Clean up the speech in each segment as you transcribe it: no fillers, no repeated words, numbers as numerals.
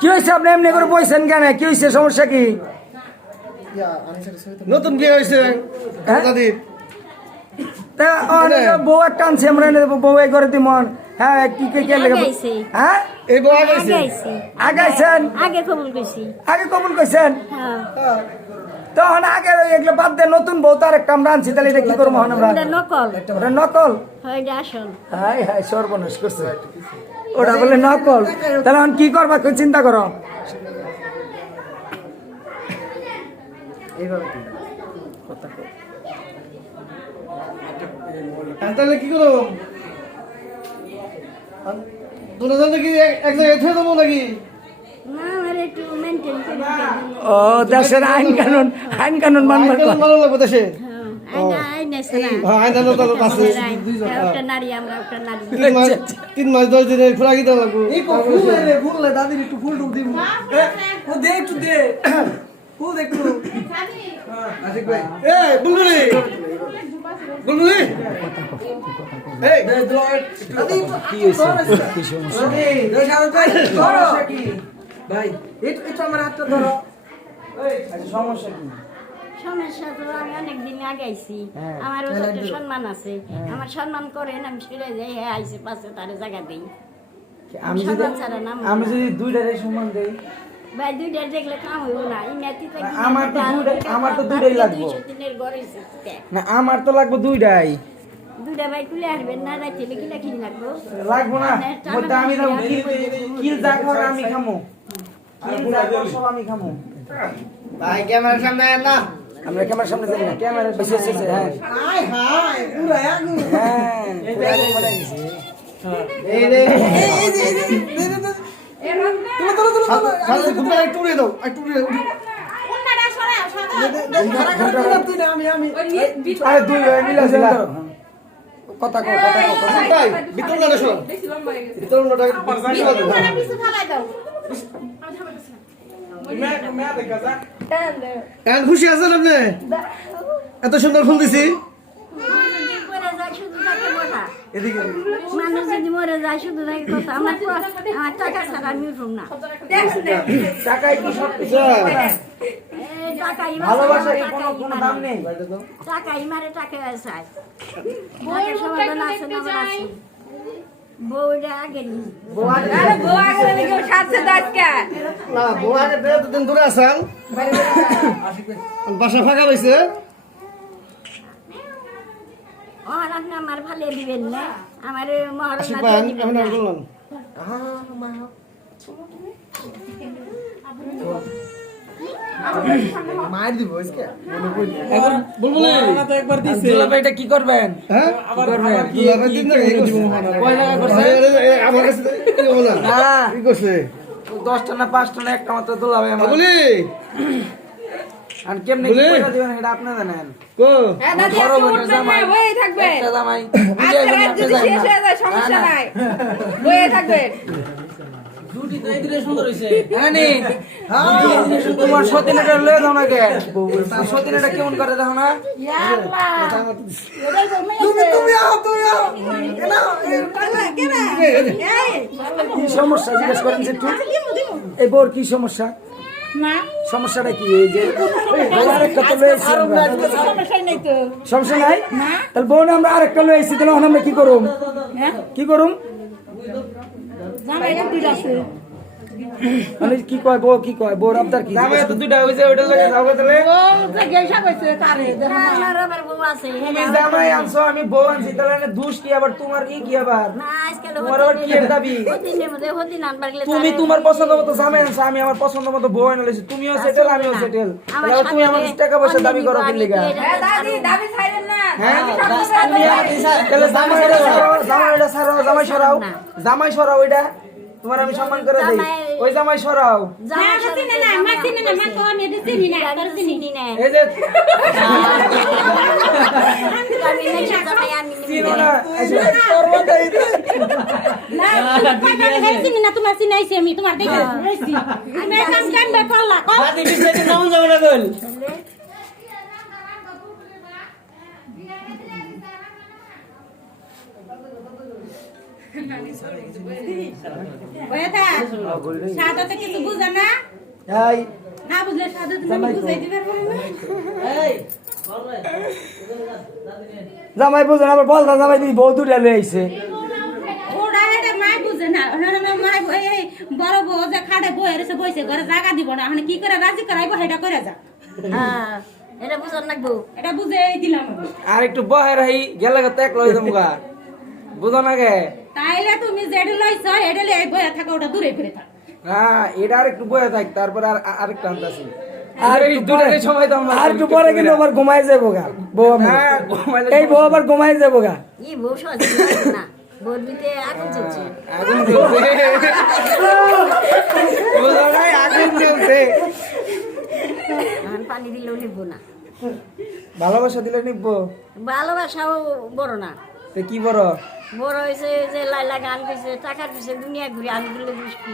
কি হয়েছে আপনি এমনি করে বইছেন কেন? কি হয়েছে, সমস্যা কি? নতুন বিয়ে হয়েছে বউ একটা আনছি আমরা, বউ এই করে দিমন। হ্যাঁ কি কে কে লাগে? হ্যাঁ এই বউ আগাইছে আগাইছেন, আগে কবুল কইছি। আগে কবুল কইছেন। হ্যাঁ তখন আগে এগুলো বাদ দিয়ে নতুন বউ তো আরেকটা আমরা আনছি, তাহলে এটা কি করবো আমরা? এটা নকল, ওটা নকল। হয় এটা আসল। হাই হাই সর্বনাশ করছে, ওটা বলে নকল। তাহলে এখন কি করবা চিন্তা করো। তাহলে কি করো? দুজন নাকি এক জায়গায় ছেড়ে দেবো নাকি? না আমার একটু মেইনটেইন করে ও দেশের আইন কানুন মানবার কেমন ভালো লাগবে দেশে? একটা নারী, আমরা একটা নারী। 3 মাস 10 দিনের খোরাকি দেওয়া লাগবে। দাদির একটু ফুল টুক দিব, দে একটু দে ফুল একটু। বুলবুলি বুলবুলি ভাই এটা আমার হাতটা ধরো। সমস্যা কি? সমস্যা তো আমি অনেকদিন আগে আইছি, আমার একটা সম্মান আছে, আমার সম্মান করেন, আমি ফিরে যাই। হ্যাঁ আইসে পাশে তারে জায়গা দিই। আমি যদি দুইটারে সম্মান দেই ভাই, দুইটা দেখলে কাম হইব না। আমার তো দুইটাই লাগবে না, আমার তো লাগবে দুইটাই। দুইটা ভাই তুলে আসবেন না, রাইতে কিলা কিনে লাগবো লাগবো না। আমি কিল যা খাওয়ার আমি খামো, কিল যা খাওয়ার সব আমি খামো। ভাই ক্যামেরার সামনে আয় না। আমরা ক্যামেরার সামনে যাই না, ক্যামেরা বেশি এসেছে। হ্যাঁ হাই হাই পুরো আগুন। হ্যাঁ বলে গেছে। এই রে সাথে ঘুরে একটু উড়ে দাও, একটু উড়ে উন্নাটা সরাও আমি আরে দুই মিলে আছে কথা কও ভাই ভিতর না শোন, ভিতর না কিছু ফালাই দাও। এখন খুশি আছেন আপনি? এত সুন্দর ফুল দিছি। মানুষ যদি মরে যায় শুধু থাকে কথা। আমার টাকা ছাড়া আমি উঠুম না। টাকাই কি সব কিছু? ভালোবাসার কোনো দাম নেই। টাকাই মারে, টাকা চাই। সমাধান আছে না আমার আছে। বউটা আগে নি, না বউ আগে দিন দূরে আছেন, বাসা ফাঁকা পাইছে। আপনি আমার ভালো দিবেন না, আমার আশিক মহারাজ ভাই আমি নাম বললাম মার দিব আজকে এখন বুলবুলি তো একবার দিছে। দুলাভাই এটা কি করবেন? হ্যাঁ কি করবেন? দুলাভাই দিন না এই করব না। কয় টাকা করছে? আমার কাছে কি বলা না কি করছে? 10টা না 5টা না একটা মাত্র দুলাভাই আমার। বুলবুলি আর কেমনে কি পয়সা দিবেন এটা আপনি জানেন। কো বড় বোনের জামাই বই থাকবে, একটা জামাই সমস্যা নাই, বইয়ে থাকবেন। তোমার সতীনেটা লয়ে যাও না কে? সতীনেটা কেমন করে দেখো না? কি সমস্যা জিজ্ঞেস করেন একটু। এই বোর কি সমস্যা? সমস্যাটা কি? এই যে সমস্যা নাই, তাহলে বোন আমরা আরেকটা লয়ে এসেছি, তাহলে আমরা কি করুম? কি করুম মানে কি কয় বউ? কি কয় বউর আবদার কি? দুইটা হইছে, ওইটা লাগে যাও তাহলে। আমার আবার বউ আছে। তুমি জামাই আনছো, আমি বউ আনছি, তাহলে দোষ কি আবার? তোমার কি আবার? না আজকাল তোমার আবার কি এর দাবি? তুমি তোমার পছন্দ মতো জামাই আনছো, আমি আমার পছন্দ মতো বউ এনে লইছি। তুমিও সেটেল, আমিও সেটেল, তাহলে তুমি আমার টাকা পয়সা দাবি করো কি লাগা? দাবি ছাড়েন না। হ্যাঁ তাহলে জামাইটা সরাও, জামাই সরাও, জামাই সরাও। ওইটা তোমার আমি সম্মান করে দেই, ওই জামাই সরাও। এই যে তোমার চিনাইছি আমি, তোমার দেখে হয়ে থাক সাদাতে কিছু বুঝা না এই না বুঝলে সাদা তুমি বুঝাই দিবে না জামাই বুঝেন আবার বলতা জামাই দিদি বউ দুটা লয়ে আইছে ওরা এটা মাই বুঝে না ওরা মাই এই বড় বউ যে খাটে বইয়ে রয়েছে বইছে ঘরে জায়গা দিব না মানে কি করে রাজি করাইবো সেটা করে যা হ্যাঁ এটা বুঝার লাগবো এটা বুঝে দিলাম আমি আর একটু বহে রাহি গেলে ত্যাগ লই তোমরা বুঝো না গে তাইলে তুমি যেটা লইছ এটা লই বইয়া থাকো ওটা দূরে ফিরে থাক হ্যাঁ এটা আর একটু বহে থাক তারপর আর আরেকটা আনতাছি আর এই দুটার সময় তো আমরা আর একটু পরে কিন্তু আবার ঘুমাই যাবো গা বউ আমার। হ্যাঁ, ঘুমাইলে এই বউ আবার ঘুমাই যাবো গা ই বউ সহজ না বলবিতে আগুন চলছে আগুন জ্বলছে বুঝো নাই আগুন জ্বলছে এখন পানি দিলেও নিবো না ভালোবাসা দিলে নিবো ভালোবাসাও বড় না তে কি বড় বড় হয়েছে যে লাইলা গান গেছে টাকার পিছিয়ে দুনিয়া ঘুরে আমি গুলো দুষ্টি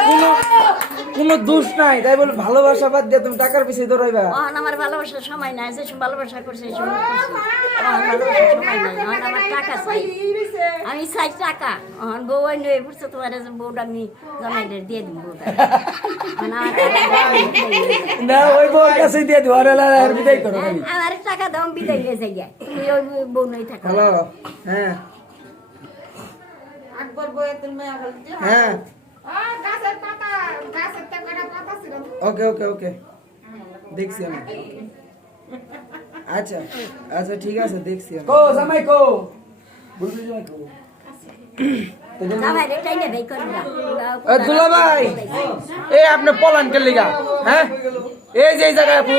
কোনো কোনো দোষ নাই তাই বলে ভালোবাসা বাদ দিয়ে তুমি টাকার পিছিয়ে দৌড়াইবা অহন আমার ভালোবাসার সময় নাই যে ভালোবাসা করছে এই সময় করছে অহন ভালোবাসার সময় নাই অহন আমার টাকা চাই আমি চাই টাকা অহন বউ আই নয় বুঝছো তোমার যে বউটা আমি জামাইদের দিয়ে দিব বউটা অহন আমার টাকা না ওই বউ কাছে দিয়ে দিও আর আর বিদায় করো খালি আমার টাকা দাম বিদায় নিয়ে যাই তুমি ওই বউ নই থাকো হ্যালো হ্যাঁ আকবর বইয়ে তুমি বলতে হ্যাঁ গাছের পাতা গাছের টাকাটা পাতা ছিল ওকে ওকে ওকে দেখছি আমি আচ্ছা আচ্ছা ঠিক আছে দেখছি আমি কো জামাই কো বুঝলি জামাই কো জামাইদের টাইনে বেই করবি না এ দুলা ভাই এই আপনি পলান কে লিগা হ্যাঁ এই যে এই জায়গায় আপু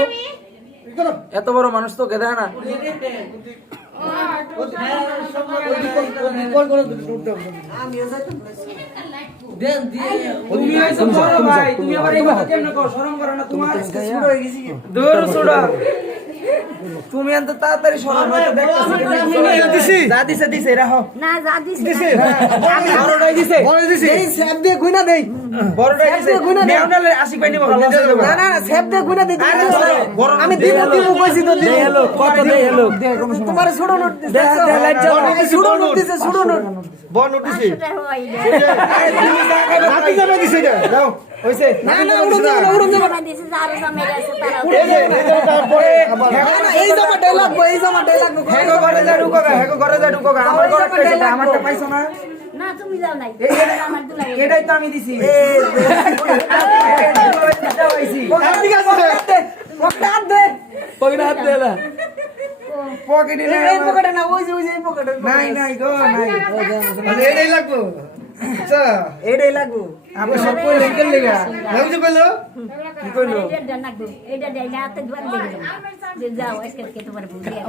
এত বড় মানুষ তো কে দেয় না তুমি হইছো বড় ভাই তুমি আবার এই কথা কেমনে কও শরম করো না তোমার ছোট হয়ে গেছি দূর ছোট তুমি এত তাড়াতাড়ি শরম হইতো দেখতেছি যা দিছে দিছে রাখো না যা দিছে বড়টাই দিছে এই স্যাপ দিয়ে কইনা দেই বড়টাই দিছে নেওনালে আশিক ভাই নিব ভালো আছে না না স্যাপ দিয়ে কইনা দেই বড় আমি দিব দিব কইছি তো দেই হ্যালো কত দেই হ্যালো তোমার ছোট নোট দিছে দে লাইট জ্বালা ছোট নোট দিছে ছোট নোট বড় নোট দিছে সেটা হয় তুমি জায়গা হাতি জানা দিছে এটা দাও হইছে না না উড়ন যাবে উড়ন যাবে না দিছে যারা জামাই আছে তারা তারপরে এই জামা ডায়লগ এই জামা ডায়লগ হেগো ঘরে যা ঢুকো গা হেগো ঘরে যা ঢুকো গা আমার ঘরে কইছে আমারটা পাইছো না না তুমি যাও নাই আমার দুলাই এটাই তো আমি দিছি ঠিক আছে পকেট দে পকেট হাত দে না পকেটে এই পকেটে না ওই যে এই পকেটে নাই নাই গো নাই এটাই লাগবো আচ্ছা এটাই লাগবো আপনি সব কই লেখেন লেগা লাগছে কইলো কি কইলো এটা নাকবো এটা দেই না হাতে দুয়ার দেই যে যাও আজকে তোমার ভুল দিয়ে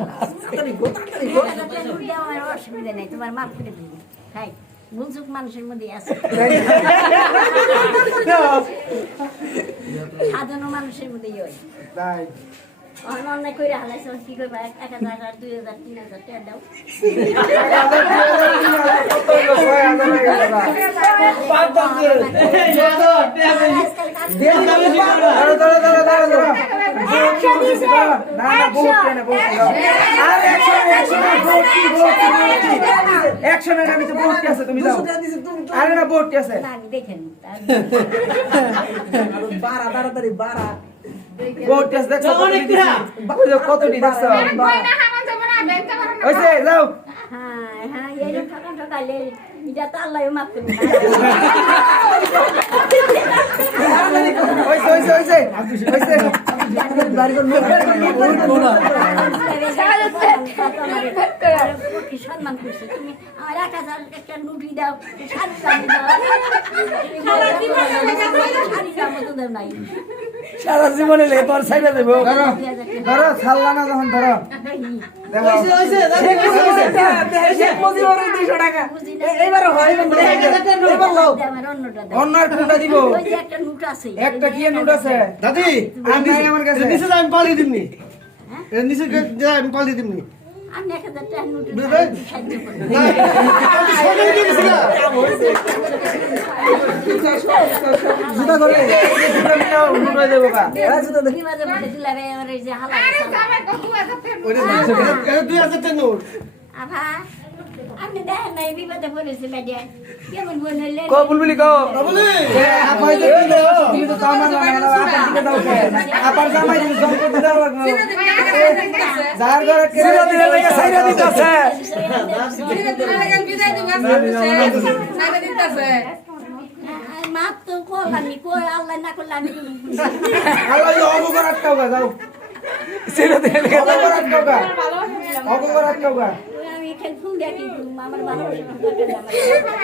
আমার অসুবিধা নাই তোমার মাফ করে দিই হাই ভুলচুক মানুষের মধ্যে আছে সাধারণ মানুষের মধ্যেই হয় তাই অন্যায় করে হালাইছ কি করবা 1000 আর 2000 3000 টাকা দাও না আমি দেখেন বাড়া তাড়াতাড়ি বাড়া কতটি দেখছো হইছে যাও হ্যাঁ হ্যাঁ এইরকম ঠকান ঠকালে এটা তো আল্লাহ মাফ করবে হইছে হইছে হইছে হইছে সম্মান করছে তুমি আমার 1000 একটা নুটি দাও শাড়ি দাও নাই সারা জীবনে লে তোর সাইডে দেব ধরো ছাড়লা না যখন ধরো এইবার হয় আমার অন্যটা দাও অন্য আর কোনটা দিব ওই যে একটা নুট আছে একটা কি নোট আছে দাদি আমি নাই আমার কাছে নিচে আমি পালি দিমনি নিচে আমি পালি দিমনি আমি 1000 টাকা নুট সাহায্য করব জুতা করে নোট দেবো কা কি মাঝে মধ্যে দিলাবে আমার এই যে হালা ওই 2000 টাকা নোট আভা আপনি দেখেন না এই বিপদে পড়েছে বেডিয়া কেমন বোন হইলে কো বুলবুলি কো আপাই তো তুমি তো কাম না আপার দিকে দাও আপার জামাই দিন জম করতে দাও লাগবে যার ঘরে কে সিরা দিলে লাগে সাইরা দিতাছে মাপ তো করলামনি কই আল্লাহ না করলে আমি আল্লাহ অগর আটকাও গা যাও সিরা দিলে লাগে অগর আটকাও গা অগর আটকাও গা আমি এখানে ফুল দেখি আমার ভালোবাসা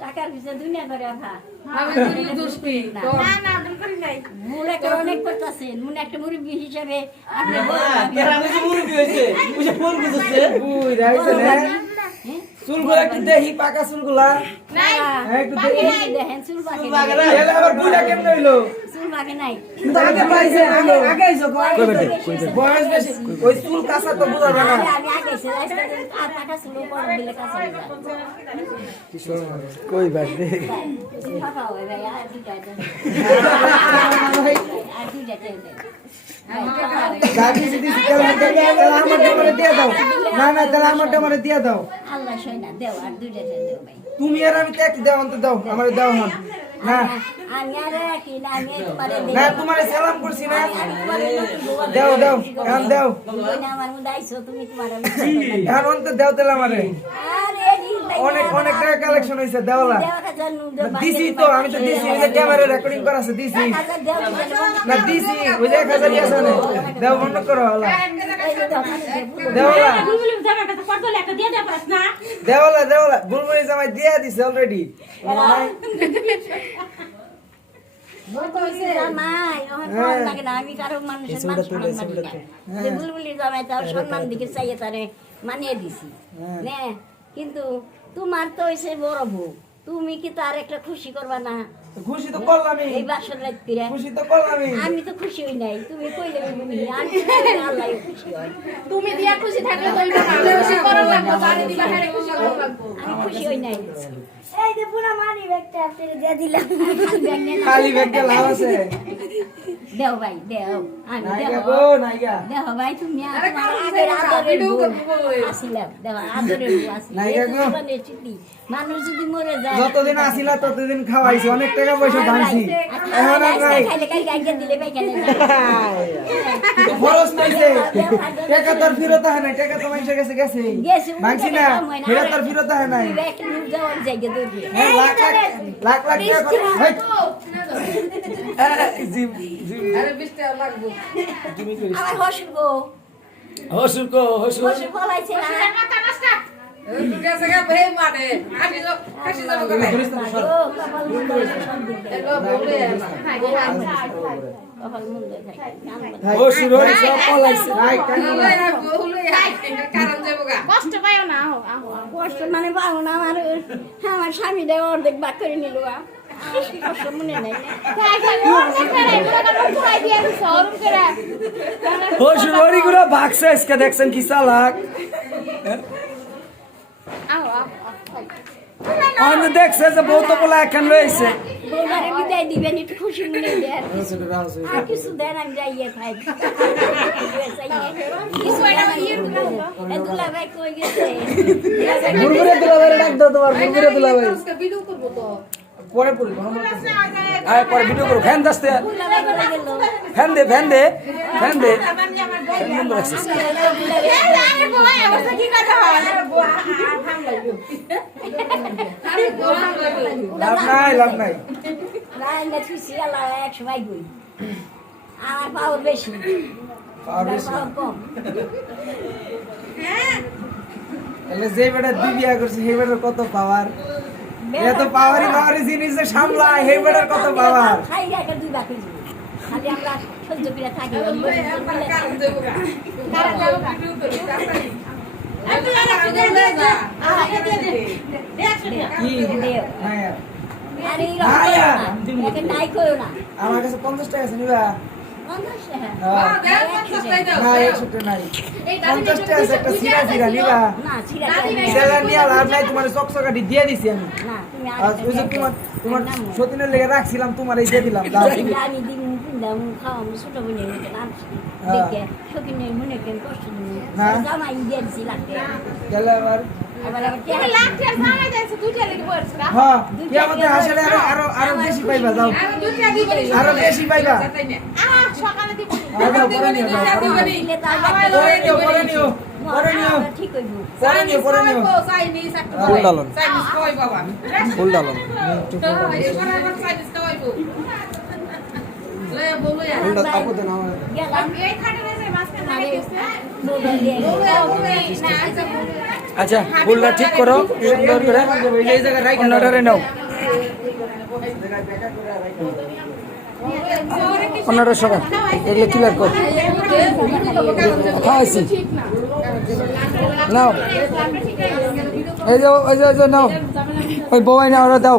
টাকার পিছনে দুনিয়া করে আভা মূল একটা অনেক করতেছেন মনে একটা মুরব্বী হিসাবে আপনি বুই রাইছে না চুলগুলা একটু দেহি পাকা চুলগুলা একটু দেহি দেখেন চুল বাকি এলা আবার বুইটা কেমনে হইলো চুল বাকি নাই কিন্তু আগে পাইছে আগে আইছো বয়স বেশি ওই চুল কাঁচা তো বুঝা যায় না আমি আগে টাকা চুল পর দিলে কাছে কই বাদ দে ফাঁকা হয় ভাই আর দুইটা দাদি যদি আমারটা দিয়ে দাও না না তাহলে আমারটা আমারে দিয়ে দাও আল্লাহ সই না দেও আর দুইটা দেও ভাই তুমি আর আমি এক দাও অন্ত দাও আমারে দাও হন না আমি আর রাখি না আমি তোমারে না তোমারে সালাম করছি না দাও দাও এখন দাও আমার মধ্যে আইছো তুমি তোমার এখন অন্ত দাও তাহলে আমারে আরে অনেক অনেক টাকা কালেকশন হইছে দেওলা দিছি তো আমি তো দিছি ওই যে ক্যামেরা রেকর্ডিং করা আছে দিছি না দিছি ওই যে 1000 আছে না দাও বন্ধ করো হলা দেওলা দেওলা দেওলা বুলবুলি জামাই দিয়া দিছে অলরেডি আমি কারো মানুষের মান সম্মান মানি না বুলবুলি জামাই তার সম্মান দিকে চাইয়ে তারে মানিয়ে দিছি না কিন্তু তোমার তো হইছে বড় বউ তুমি কি তার একটা খুশি করবা না খুশি তো করলামই এই বাসর রাত করে খুশি তো করলামই আমি তো খুশি হই নাই তুমি কইলে আমি আল্লাহ খুশি হয় তুমি দিয়া খুশি থাকলে তো খুশি করার লাগবে বাড়ি দিবা হেরে খুশি করার লাগবে আমি খুশি হই নাই এই যে পুরা মানি ব্যাগটা আপনাকে দিয়ে দিলাম খালি ব্যাগটা লাভ আছে দেও ভাই দেও আমি নাইগা দেও গো নাইগা দেও ভাই তুমি আগের আদরের বউ আসিলাম দেও আদরের বউ নাইগা গো। আসিলাম মানুষ যদি মরে যায় যতদিন আসিলা ততদিন খাওয়াইছি অনেক টাকা পয়সা ভাঙছি এখন আর নাই খাইলে খাই গাইকে দিলে ভাই কেন তো খরচ নাইছে টাকা তোর ফেরত হয় নাই টাকা তো মানুষের কাছে গেছে ভাঙছি না ফেরত তোর ফেরত হয় নাই হ্যাঁ, লাখ লাখ লাখ লাখ টাকা করে হাই জিম জিম আরে 20 টাকা লাগবে আমার হসুর গো হসুর কো হসুর হসুর ফলাইছে না মাথা নষ্ট এই গেছে গা হে মানে হাসি যাব করে ও কপাল মুন্ড এগো বলে কপাল মুন্ড হসুর হরি সব পলাইছে হাই কান্না বলে কারণ যাব গা কষ্ট পাইও না আহো আহো কষ্ট মানে পাবো না আমার স্বামী দেয় অর্ধেক বাক করে নিল কষ্ট মনে নাই হসুর হরি গুলো ভাগছে আজকে দেখছেন কি চালাক আমি দেখছে যে বহুত পোলা এখন রয়েছে বৌমারে বিদায় দিবেন একটু খুশি মনে দেন আর কিছু দেন আমি যাইয়ে খাই দুলা ভাই কই গেছে বুরবুরে দুলাভাই ডাক দাও তোমার বুরবুরে দুলাভাই ভিডিও করব তো পরে পরে আয় পরে ভিডিও করো ফ্যান দাসতে দুলা ভাই কই গেল ফ্যান দে ফ্যান দে ফ্যান দে ফ্যান বন্ধ রাখছিস লাভ নাই লাভ নাই রান্না খুশি আল্লাহ 100 ভাই কই আমার পাওয়ার বেশি আর বেশি পাওয়ার কম তাহলে যে বেটা দুই বিয়া করছে সেই বেটার কত পাওয়ার এত পাওয়ারই পাওয়ারই জিনিস যে সামলায় সেই বেটার কত পাওয়ার খাই একটা দুই বাকি খালি আমরা সহ্য করে থাকি কারণ যাব গা কারণ যাব ভিডিও করব তাড়াতাড়ি আমি আর ভিডিও দেই যা কি হ্যাঁ আরে এরকম নাই কইও না আমার কাছে 50 টাকা আছে নিবা 50 টাকা বাহ দেখ 50 টাকা দাও না 100 টাকা নাই 50 টাকা আছে একটা সিরা সিরা নিবা না ছিড়া সিরা নিয়া লাভ নাই তোমার চকচকাটি দিয়ে দিছি আমি না তুমি আর ওই যে তোমার তোমার সতীনের লেগে রাখছিলাম তোমার এই দিয়ে দিলাম দাও আমি দিন দাম খাওয়া ছোট বোনের মতো আনছি হ্যাঁ। দেখে সকিনের মনে কেন কষ্ট নেই হ্যাঁ। জামাই দিয়েছি লাগবে গেলে আবার আবার আবার তুমি লাখ টাকা জামাই দিয়েছো, দুইটা লেগে বলছো না? হ্যাঁ কিয়ামতে হাসরে আরো বেশি পাইবা যাও আমি দুইটা দিবনি। আরো বেশি পাইবা সকালে দিব। দাও, পরে নিও, দাও, দুইটা পরে দিবনি। দিলে তার পরে নিও পরে নিও পরে নিও ঠিক হইব পরে নিও পরে নিও চাইনিজ একটা ফুল ডালন। চাইনিজ খাওয়াই বাবা। ফুল ডালন এরপর আবার চাইনিজ খাওয়াইবো। লয়া বউ লয়া। ফুলটা আপু দেন আমার গেলাম এই খাটে রয়েছে মাঝখানে লাগে গেছে। বউটা দিয়ে বউয়া, বউয়া, না, আচ্ছা, আচ্ছা ফুলটা ঠিক করো সুন্দর করে এই জায়গায় রাইখা অন্যটারে নাও অন্যটা সবাই এগুলো ক্লিয়ার কর খাওয়াইছি নাও এই যে নাও ওই বউ আইনা ওরা দাও